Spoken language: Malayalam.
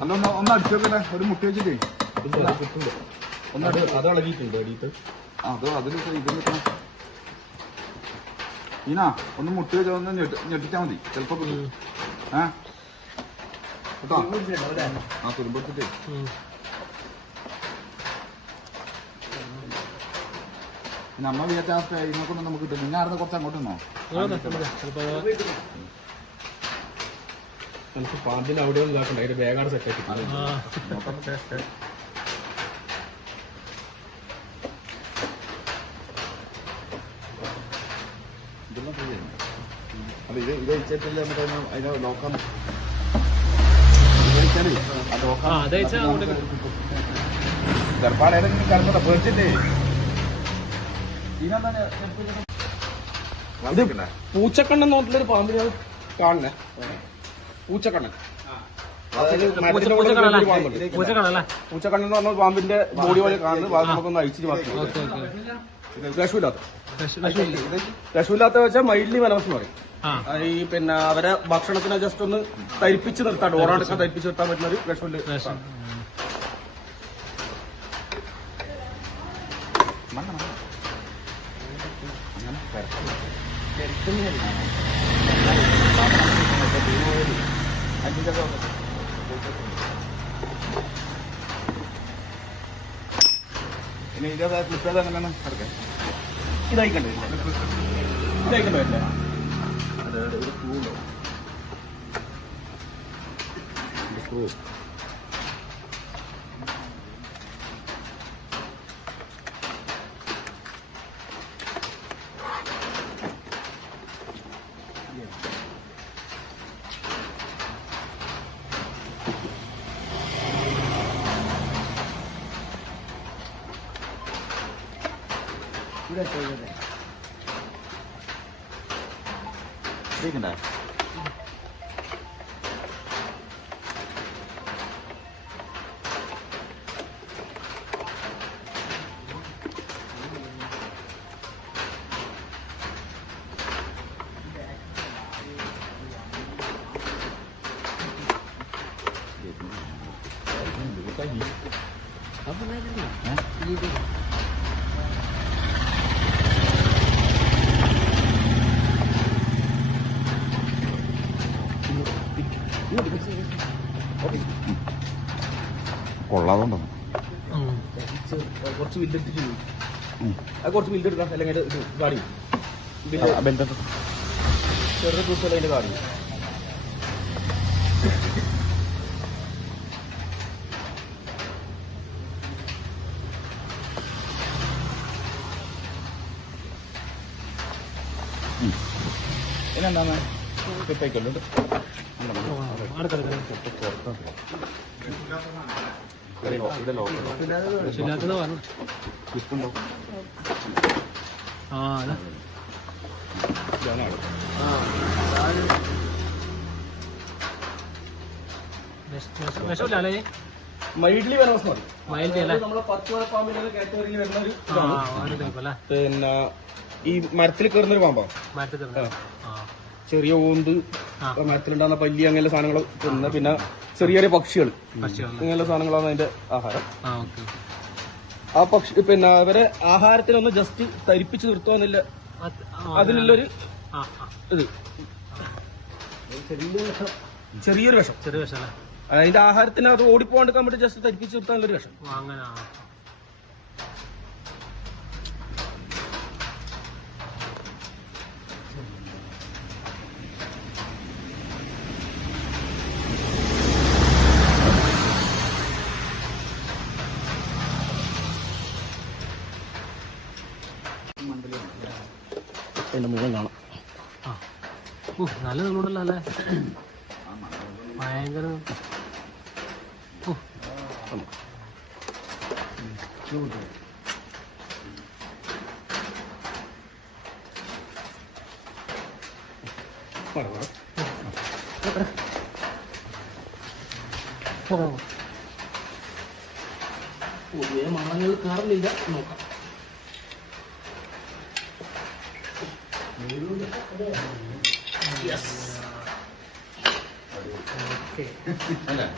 ഒന്ന് ഒരു മുട്ട വെച്ചിട്ടേ. ഒന്ന് അടി- അത് ഇളകിയിട്ടുണ്ട് അടിയിട്ട്. ആ, അത് അതിൽ ഇത് നിൽക്കണം ഈനാ ഒന്ന് മുട്ടി വെച്ചാൽ ഒന്ന് ഞെട്ടി ഞെട്ടിച്ചാൽ മതി. ചിലപ്പോ കിട്ടും ഏ? കേട്ടോ ആ തുരുമ്പെടുത്തിട്ടേ. പിന്നെ വിചാരിച്ചാൽ ഇതിനൊക്കെ നമുക്ക് കിട്ടും. നിങ്ങൾ ആരുടെ കുറച്ച് അങ്ങോട്ട് നിന്നോ നമുക്ക് പാമ്പിന് അവിടെ ഒന്നും ഇതാക്കണ്ട അതിന്റെ ബാഗാണ് സെറ്റ് ആക്കി അല്ല ഇത് ഇത് വെച്ചിട്ടില്ല നമുക്ക് അതിനെ അതിനെ നോക്കാം. പേടിച്ചിട്ടേ. ഇത് പൂച്ചക്കണ്ണൻ എന്ന് പറഞ്ഞിട്ടൊരു പാമ്പിനെ കാണുന്നേ. പൂച്ചക്കണ്ണൻ. പൂച്ചക്കണ്ണെന്ന് പൂച്ചക്കണ്ണൻ എന്ന് പറഞ്ഞ പാമ്പിന്റെ ബോഡി പോലെ കാണുന്നത്. അത് നമുക്കൊന്ന് അഴിച്ചിട്ട് മാത്രം രശുവില്ലാത്ത ഓക്കെ വിഷമില്ലാത്ത വിഷമില്ലാത്ത വെച്ചാൽ മൈൽഡ്ലി എന്ന് പറയും. ഈ പിന്നെ അവരെ ഭക്ഷണത്തിന് ജസ്റ്റ് ഒന്ന് തരിപ്പിച്ച് നിർത്താൻ ഓറാടൊക്കെ തരിപ്പിച്ച് നിർത്താൻ പറ്റുന്ന ഒരു വിഷമില്ല വിഷം ഇനി ക്ലിപ്പ് ഏതാ എങ്ങനെയാണ് കിടക്കാൻ ഇതായിക്കണ്ടേ ഇതായിക്കണ്ടേ അതെ ഒരു സ്ക്രൂ ഉണ്ടോ 你来收一下呗。这个呢？ഇരിക്കണ്ടേ കൊള്ളാതുണ്ടോ കുറച്ച് വില്ലെടുത്തിട്ട് അത് കുറച്ച് വില്ലെടുക്കാം അല്ലെങ്കിൽ ബില്ല് ചെറിയ ദിവസം അതിന്റെ ഗാഡി ഇല്ലാത്തത് പറഞ്ഞു ക്ലിപ്പുണ്ടോ ആ അതെ നമ്മളെ പത്ത് പാമ്പിന്റെ കാറ്റഗറിയിൽ വരുന്ന ഒരു പിന്നെ ഈ മരത്തിൽ കയറുന്ന ഒരു പാമ്പാണ് മരത്തിൽ തീർന്നു ചെറിയ ഓന്ത്. മരത്തിലുണ്ടാകുന്ന പല്ലി അങ്ങനെയുള്ള സാധനങ്ങൾ തിന്ന് പിന്നെ ചെറിയ ചെറിയ പക്ഷികൾ അങ്ങനെയുള്ള സാധനങ്ങളാണ് അതിന്റെ ആഹാരം. ആ പക്ഷി പിന്നെ അവരെ ആഹാരത്തിനൊന്ന് ജസ്റ്റ് തരിപ്പിച്ച് നിർത്തുമെന്നില്ല അതിനുള്ളൊരു ആ ആ ഇത്. ചെറിയൊരു വിഷം. ചെറിയ വിഷം അതിന്റെ ആഹാരത്തിന് അത് ഓടിപ്പോണ്ട് കമ്പിട്ട് ജസ്റ്റ് തരിപ്പിച്ച് നിർത്താനുള്ളൊരു വിഷം. അങ്ങനെ അതിന്റെ മുഖം കാണാം. നല്ല നിങ്ങളോടല്ലോ അല്ലേ? ഭയങ്കര പൊതുവെ മാളങ്ങൾ കയറുന്നില്ല നോക്കാം. Yes. Oke. Okay.